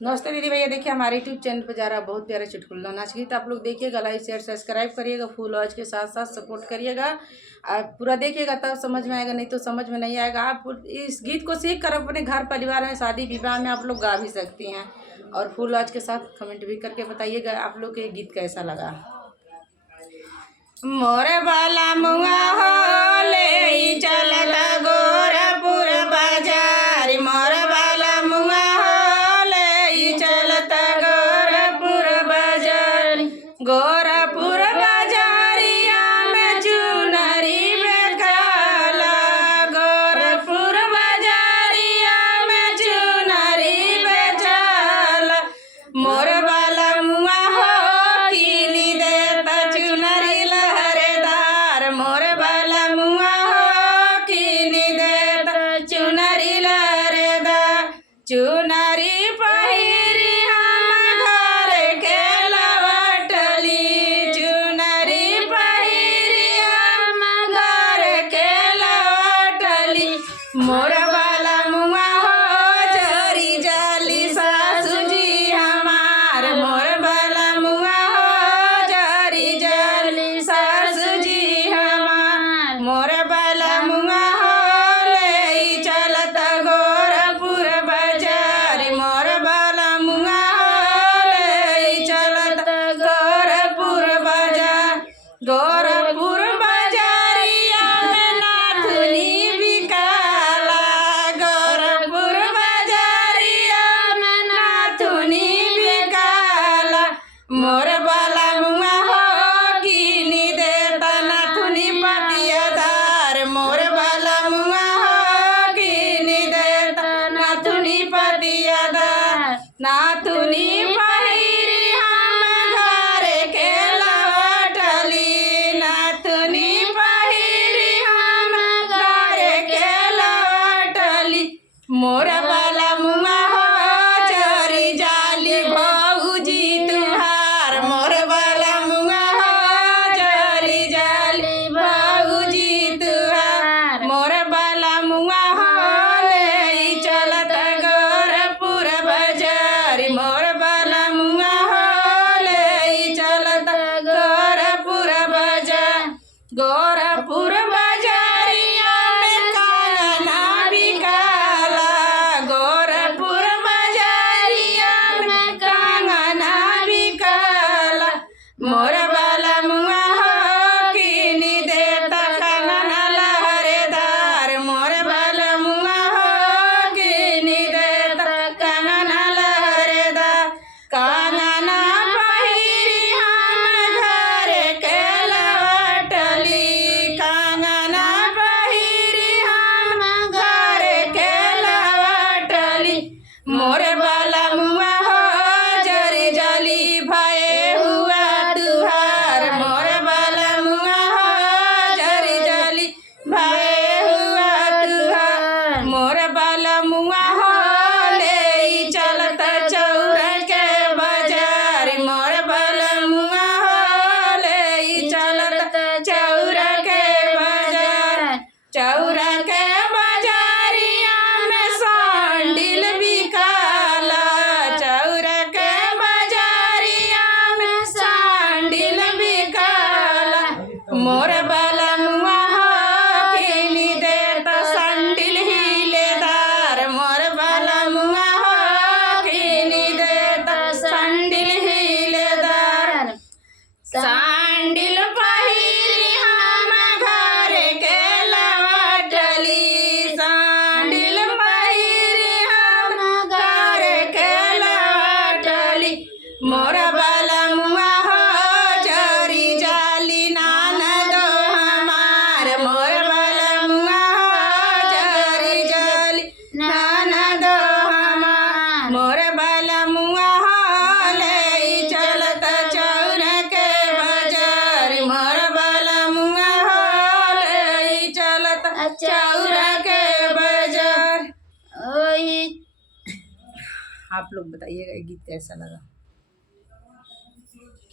नमस्ते दीदी भैया, देखिए हमारे यूट्यूब चैनल पर जा रहा है बहुत प्यारा चुटकुला नाच गीत। आप लोग देखिएगा, लाइक शेयर सब्सक्राइब करिएगा, फुल वॉच के साथ साथ सपोर्ट करिएगा। आप पूरा देखिएगा तब समझ में आएगा, नहीं तो समझ में नहीं आएगा। आप इस गीत को सीख कर अपने घर परिवार में शादी विवाह में आप लोग गा भी सकती हैं। और फुल वॉच के साथ कमेंट भी करके बताइएगा आप लोग को ये गीत कैसा लगा। मोरे बाला मुआ हो ले चलता गोरखपुर बाजार, मोर बाला मुआ हो ले चलता गोरखपुर बाजार। गोरखपुर बाजारिया में चुनरी बेचाला, गोरखपुर बाजारिया में चुनरी बेचाला। मोर बाला मुआ हो कीनी देता चुनरी लहरेदार, मोर बाला मुआ हो कीनी देता चुनरी लहरेदार। चुनरी पहिरी हम घर के लवटली, चुनरी पहिरी हम घर के लवटली। मोर बाला मुआ हो चोरी जाली सासू जी हमार, मोर बाला मुआ हो चोरी जाली सासू जी हमार। मोर बाला मुआ हो ले चलता गोरखपुर बाजार, मोर बाला मुआ हो ले चलता गोरखपुर बाजार। गोरखपुर बाजारिया में नाथुनी बिकाला, गोरखपुर बाजारिया में नाथुनी बिकाला। मोर बाला मुआ हो कीनी देता नाथुनी पतियादार, मोर बाला मुआ हो कीनी देता नाथुनी पतियादार। नाथुनी पहिरी हम घर के लवटली, नाथुनी पहिरी हम घर के लवटली। मोर बाला मुआ हो चोरी जाली भौजी तुहार, मोर बाला मुआ हो चोरी जाली भौजी तुहार। मोर बाला मुआ हो ले चलता गोरखपुर बाजार, मोर बाला मुआ हो ले चलता गोरखपुर बाजार। गोरखपुर बाजारिया में काना बिकाला, गोरखपुर बाजारिया में काना बिकाला। मोर बाला मुआ हो कीनी देता काना लहरेदार, मोर बाला मुआ हो कीनी देता काना लहरेदार। काना पहिरी हम घर के लवटली, काना पहिरी हम घर के लवटली। मोर बाला मुआ हो जरी जली भये हुआ तुहार, मोर बाला मुआ हो जरी जली भये हुआ तुहार। मोर बाला मुआ हो ले चलता चौरा के बाजार, मोर बाला मुआ हो ले चलता चौरा के बाजार। चौरा के बाजारिया में सांडिल बिकाला, चौरा के बाजारिया में सांडिल बिकाला। मोर बाला मुआ हो कीनी देता सांडिल हिलेदार, मोर बाला मुआ हो कीनी देता सांडिल हिलेदार। सांडिल पहिरी हम घर के लवटली, सांडिल पहिरी हम घर के लवटली। मोर बाला मुआ हो चोरी जाली नानदो हमार, मोर बाला मुआ हो चोरी जाली नानदो हमार। मोर बाला मुआ हो ले चलता चौरा के बाजार, मोर बाला मुआ हो ले चलता चौरा के बाजार। आप लोग बताइएगा ये गीत कैसा लगा।